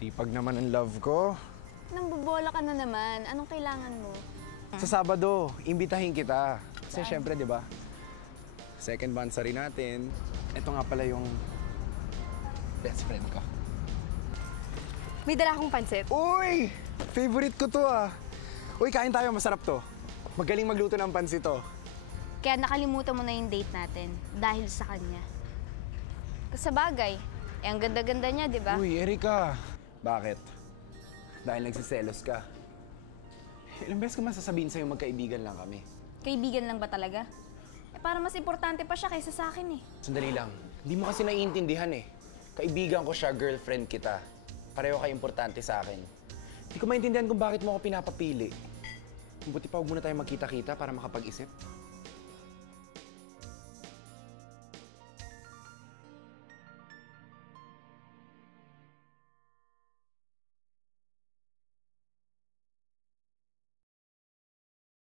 Sipag naman ang love ko. Nambobola ka na naman. Anong kailangan mo? Sa Sabado, imbitahin kita. Kasi syempre, di ba? Second monthsary natin. Ito nga pala yung best friend ko. May dala akong pansit. Uy! Favorite ko to ah. Uy, kain tayo. Masarap to. Magaling magluto ng pansit to. Kaya nakalimutan mo na yung date natin dahil sa kanya. Sa bagay, ang ganda-ganda niya, di ba? Uy, Erika. Bakit? Dahil nagsiselos ka. Ilang beses ko masasabihin sa'yo magkaibigan lang kami. Kaibigan lang ba talaga? Para mas importante pa siya kaysa sa akin eh. Sandali lang. Hindi mo kasi naiintindihan eh. Kaibigan ko siya, girlfriend kita. Pareho kayo importante sa akin. Hindi ko maintindihan kung bakit mo ako pinapapili. Buti pa huwag muna tayo magkita-kita para makapag-isip.